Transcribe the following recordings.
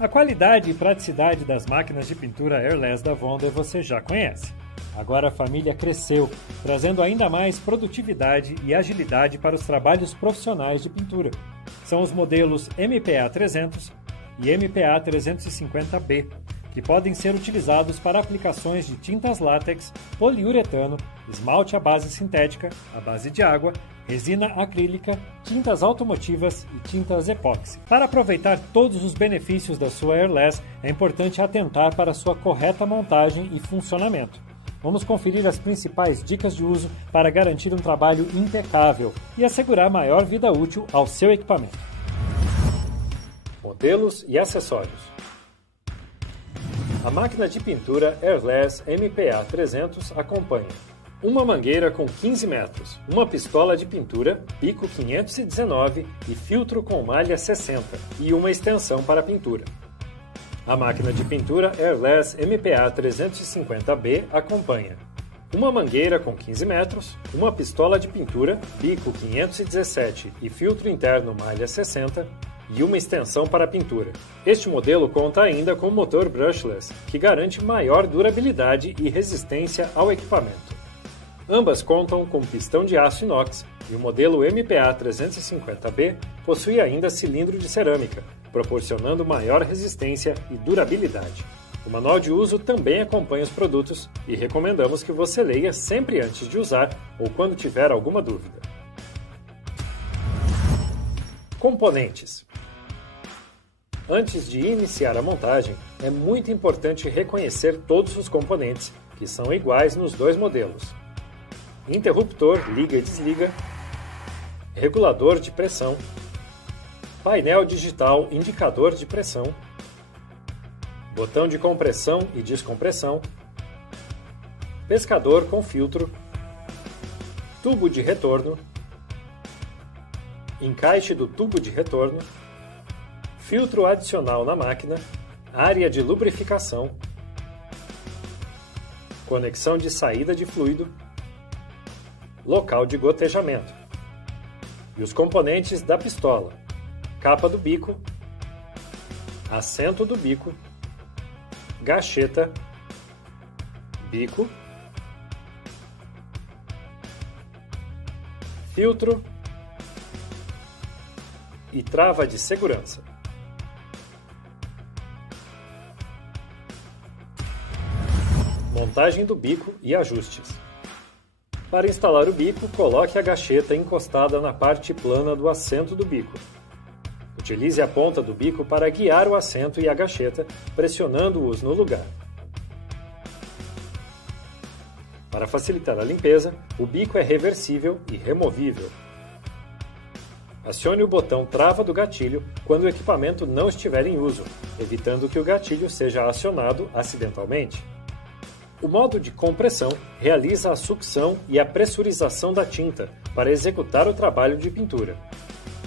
A qualidade e praticidade das máquinas de pintura airless da Wonder você já conhece. Agora a família cresceu, trazendo ainda mais produtividade e agilidade para os trabalhos profissionais de pintura. São os modelos MPA 300 e MPA 350B, que podem ser utilizados para aplicações de tintas látex, poliuretano, esmalte à base sintética, à base de água, resina acrílica, tintas automotivas e tintas epóxi. Para aproveitar todos os benefícios da sua airless, é importante atentar para a sua correta montagem e funcionamento. Vamos conferir as principais dicas de uso para garantir um trabalho impecável e assegurar maior vida útil ao seu equipamento. Modelos e acessórios. A máquina de pintura Airless MPA 300 acompanha uma mangueira com 15 metros, uma pistola de pintura, bico 519 e filtro com malha 60 e uma extensão para pintura. A máquina de pintura Airless MPA 350B acompanha uma mangueira com 15 metros, uma pistola de pintura, bico 517 e filtro interno malha 60 e uma extensão para pintura. Este modelo conta ainda com motor brushless, que garante maior durabilidade e resistência ao equipamento. Ambas contam com pistão de aço inox e o modelo MPA 350B possui ainda cilindro de cerâmica, proporcionando maior resistência e durabilidade. O manual de uso também acompanha os produtos e recomendamos que você leia sempre antes de usar ou quando tiver alguma dúvida. Componentes. Antes de iniciar a montagem, é muito importante reconhecer todos os componentes, que são iguais nos dois modelos. Interruptor liga e desliga, regulador de pressão, painel digital indicador de pressão, botão de compressão e descompressão, pescador com filtro, tubo de retorno, encaixe do tubo de retorno, filtro adicional na máquina, área de lubrificação, conexão de saída de fluido, local de gotejamento e os componentes da pistola, capa do bico, assento do bico, gacheta, bico, filtro e trava de segurança. Montagem do bico e ajustes. Para instalar o bico, coloque a gacheta encostada na parte plana do assento do bico. Utilize a ponta do bico para guiar o assento e a gacheta, pressionando-os no lugar. Para facilitar a limpeza, o bico é reversível e removível. Acione o botão trava do gatilho quando o equipamento não estiver em uso, evitando que o gatilho seja acionado acidentalmente. O modo de compressão realiza a sucção e a pressurização da tinta para executar o trabalho de pintura.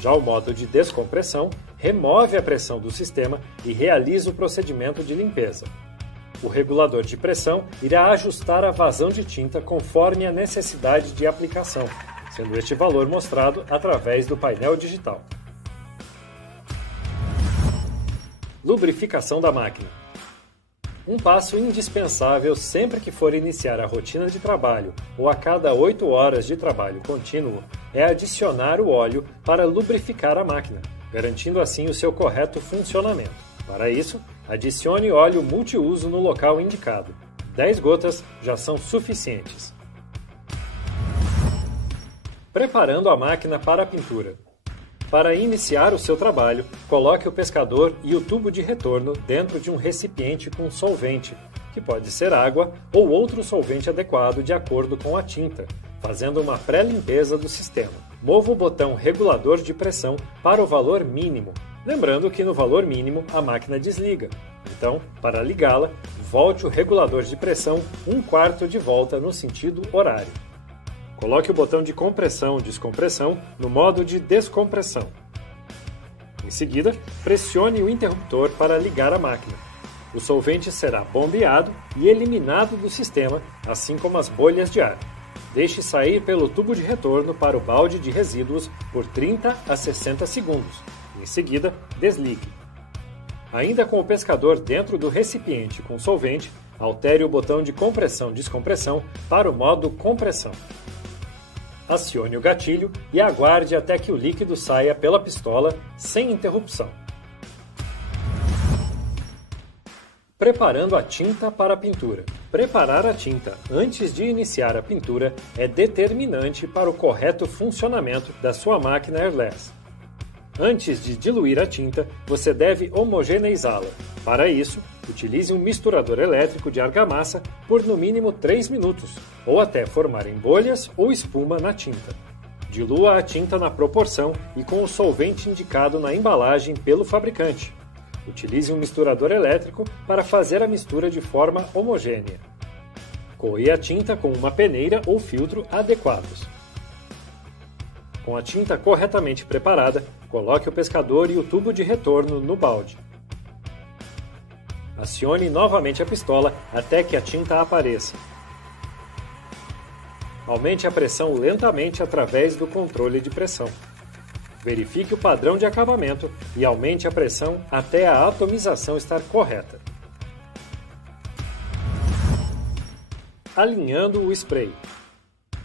Já o modo de descompressão remove a pressão do sistema e realiza o procedimento de limpeza. O regulador de pressão irá ajustar a vazão de tinta conforme a necessidade de aplicação, sendo este valor mostrado através do painel digital. Lubrificação da máquina. Um passo indispensável sempre que for iniciar a rotina de trabalho ou a cada 8 horas de trabalho contínuo é adicionar o óleo para lubrificar a máquina, garantindo assim o seu correto funcionamento. Para isso, adicione óleo multiuso no local indicado. 10 gotas já são suficientes. Preparando a máquina para a pintura. Para iniciar o seu trabalho, coloque o pescador e o tubo de retorno dentro de um recipiente com solvente, que pode ser água ou outro solvente adequado de acordo com a tinta, fazendo uma pré-limpeza do sistema. Mova o botão regulador de pressão para o valor mínimo, lembrando que no valor mínimo a máquina desliga. Então, para ligá-la, volte o regulador de pressão 1/4 de volta no sentido horário. Coloque o botão de compressão e descompressão no modo de descompressão. Em seguida, pressione o interruptor para ligar a máquina. O solvente será bombeado e eliminado do sistema, assim como as bolhas de ar. Deixe sair pelo tubo de retorno para o balde de resíduos por 30 a 60 segundos. Em seguida, desligue. Ainda com o pescador dentro do recipiente com solvente, altere o botão de compressão-descompressão para o modo compressão. Acione o gatilho e aguarde até que o líquido saia pela pistola sem interrupção. Preparando a tinta para a pintura. Preparar a tinta antes de iniciar a pintura é determinante para o correto funcionamento da sua máquina airless. Antes de diluir a tinta, você deve homogeneizá-la. Para isso, utilize um misturador elétrico de argamassa por no mínimo 3 minutos, ou até formarem bolhas ou espuma na tinta. Dilua a tinta na proporção e com o solvente indicado na embalagem pelo fabricante. Utilize um misturador elétrico para fazer a mistura de forma homogênea. Coe a tinta com uma peneira ou filtro adequados. Com a tinta corretamente preparada, coloque o pescador e o tubo de retorno no balde. Acione novamente a pistola até que a tinta apareça. Aumente a pressão lentamente através do controle de pressão. Verifique o padrão de acabamento e aumente a pressão até a atomização estar correta. Alinhando o spray.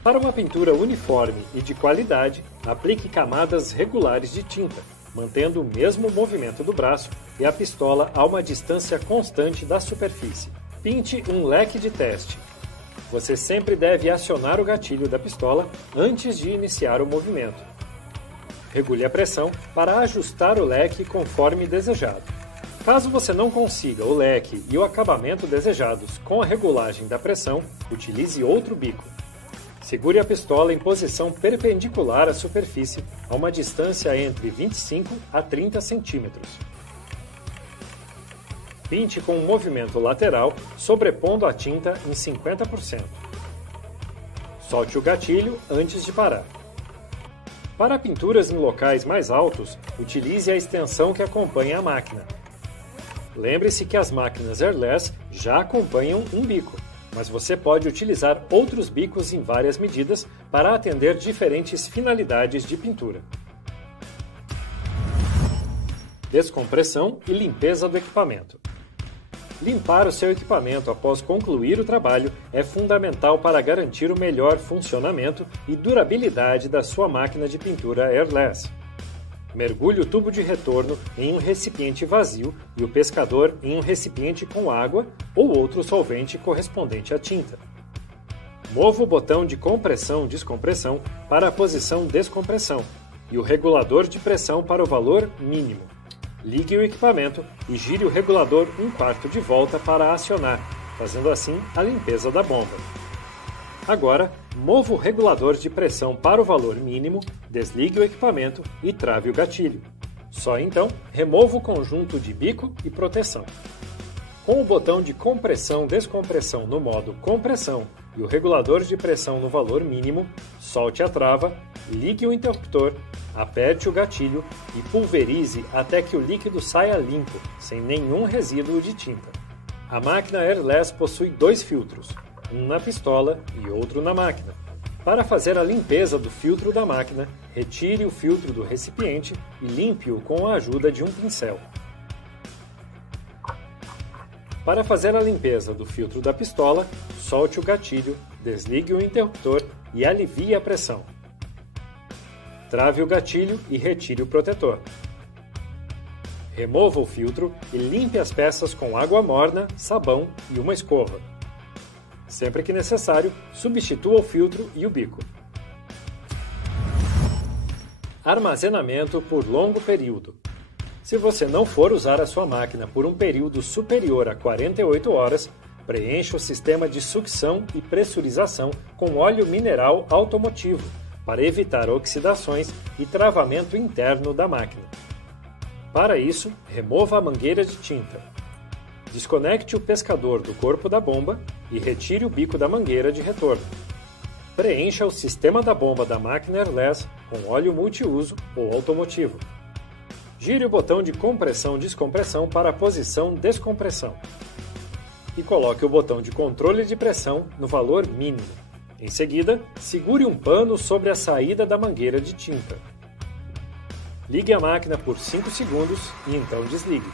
Para uma pintura uniforme e de qualidade, aplique camadas regulares de tinta, mantendo o mesmo movimento do braço e a pistola a uma distância constante da superfície. Pinte um leque de teste. Você sempre deve acionar o gatilho da pistola antes de iniciar o movimento. Regule a pressão para ajustar o leque conforme desejado. Caso você não consiga o leque e o acabamento desejados com a regulagem da pressão, utilize outro bico. Segure a pistola em posição perpendicular à superfície a uma distância entre 25 a 30 centímetros. Pinte com um movimento lateral, sobrepondo a tinta em 50%. Solte o gatilho antes de parar. Para pinturas em locais mais altos, utilize a extensão que acompanha a máquina. Lembre-se que as máquinas airless já acompanham um bico, mas você pode utilizar outros bicos em várias medidas para atender diferentes finalidades de pintura. Descompressão e limpeza do equipamento. Limpar o seu equipamento após concluir o trabalho é fundamental para garantir o melhor funcionamento e durabilidade da sua máquina de pintura airless. Mergulhe o tubo de retorno em um recipiente vazio e o pescador em um recipiente com água ou outro solvente correspondente à tinta. Mova o botão de compressão-descompressão para a posição descompressão e o regulador de pressão para o valor mínimo. Ligue o equipamento e gire o regulador 1/4 de volta para acionar, fazendo assim a limpeza da bomba. Agora, mova o regulador de pressão para o valor mínimo, desligue o equipamento e trave o gatilho. Só então, remova o conjunto de bico e proteção. Com o botão de compressão-descompressão no modo compressão e o regulador de pressão no valor mínimo, solte a trava, ligue o interruptor, aperte o gatilho e pulverize até que o líquido saia limpo, sem nenhum resíduo de tinta. A máquina airless possui 2 filtros, um na pistola e outro na máquina. Para fazer a limpeza do filtro da máquina, retire o filtro do recipiente e limpe-o com a ajuda de um pincel. Para fazer a limpeza do filtro da pistola, solte o gatilho, desligue o interruptor e alivie a pressão. Trave o gatilho e retire o protetor. Remova o filtro e limpe as peças com água morna, sabão e uma escova. Sempre que necessário, substitua o filtro e o bico. Armazenamento por longo período. Se você não for usar a sua máquina por um período superior a 48 horas, preencha o sistema de sucção e pressurização com óleo mineral automotivo, para evitar oxidações e travamento interno da máquina. Para isso, remova a mangueira de tinta. Desconecte o pescador do corpo da bomba e retire o bico da mangueira de retorno. Preencha o sistema da bomba da máquina airless com óleo multiuso ou automotivo. Gire o botão de compressão-descompressão para a posição descompressão. E coloque o botão de controle de pressão no valor mínimo. Em seguida, segure um pano sobre a saída da mangueira de tinta. Ligue a máquina por 5 segundos e então desligue.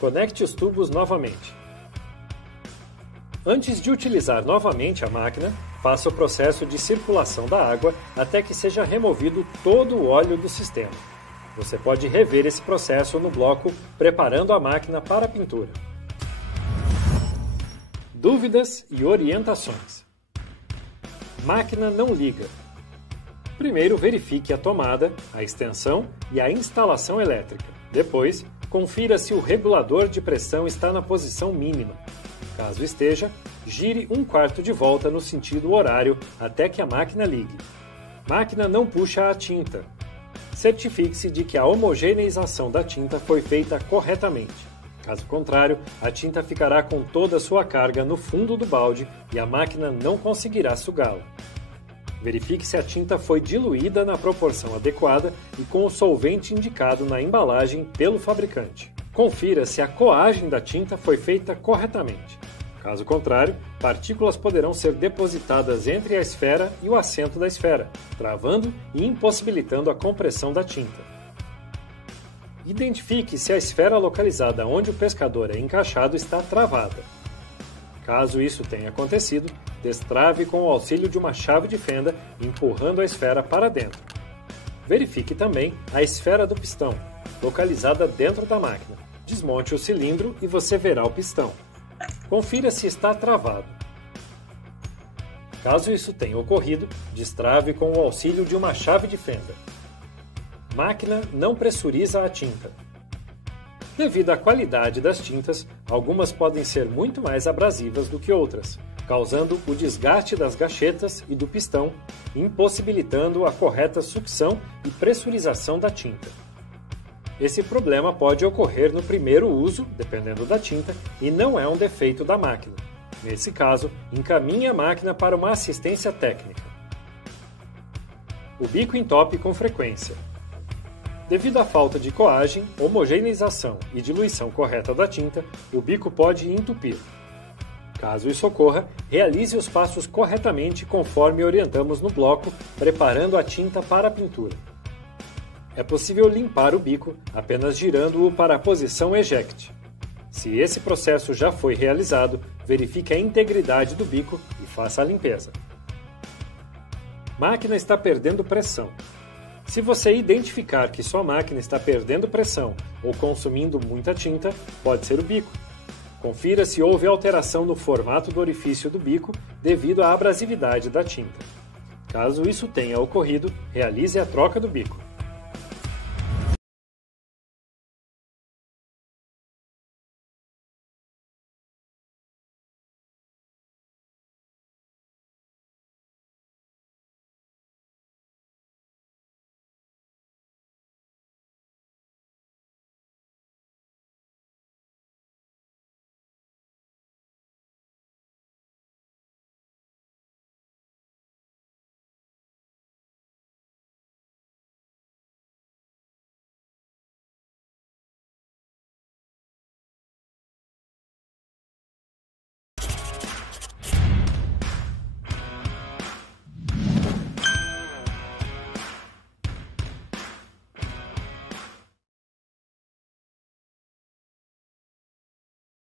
Conecte os tubos novamente. Antes de utilizar novamente a máquina, faça o processo de circulação da água até que seja removido todo o óleo do sistema. Você pode rever esse processo no bloco Preparando a máquina para a pintura. Dúvidas e orientações. Máquina não liga. Primeiro, verifique a tomada, a extensão e a instalação elétrica. Depois, confira se o regulador de pressão está na posição mínima. Caso esteja, gire 1/4 de volta no sentido horário até que a máquina ligue. Máquina não puxa a tinta. Certifique-se de que a homogeneização da tinta foi feita corretamente. Caso contrário, a tinta ficará com toda a sua carga no fundo do balde e a máquina não conseguirá sugá-la. Verifique se a tinta foi diluída na proporção adequada e com o solvente indicado na embalagem pelo fabricante. Confira se a coagem da tinta foi feita corretamente. Caso contrário, partículas poderão ser depositadas entre a esfera e o assento da esfera, travando e impossibilitando a compressão da tinta. Identifique se a esfera localizada onde o pescador é encaixado está travada. Caso isso tenha acontecido, destrave com o auxílio de uma chave de fenda, empurrando a esfera para dentro. Verifique também a esfera do pistão, localizada dentro da máquina. Desmonte o cilindro e você verá o pistão. Confira se está travado. Caso isso tenha ocorrido, destrave com o auxílio de uma chave de fenda. Máquina não pressuriza a tinta. Devido à qualidade das tintas, algumas podem ser muito mais abrasivas do que outras, causando o desgaste das gachetas e do pistão, impossibilitando a correta sucção e pressurização da tinta. Esse problema pode ocorrer no primeiro uso, dependendo da tinta, e não é um defeito da máquina. Nesse caso, encaminhe a máquina para uma assistência técnica. O bico entope com frequência. Devido à falta de coagem, homogeneização e diluição correta da tinta, o bico pode entupir. Caso isso ocorra, realize os passos corretamente conforme orientamos no bloco, preparando a tinta para a pintura. É possível limpar o bico apenas girando-o para a posição eject. Se esse processo já foi realizado, verifique a integridade do bico e faça a limpeza. Máquina está perdendo pressão. Se você identificar que sua máquina está perdendo pressão ou consumindo muita tinta, pode ser o bico. Confira se houve alteração no formato do orifício do bico devido à abrasividade da tinta. Caso isso tenha ocorrido, realize a troca do bico.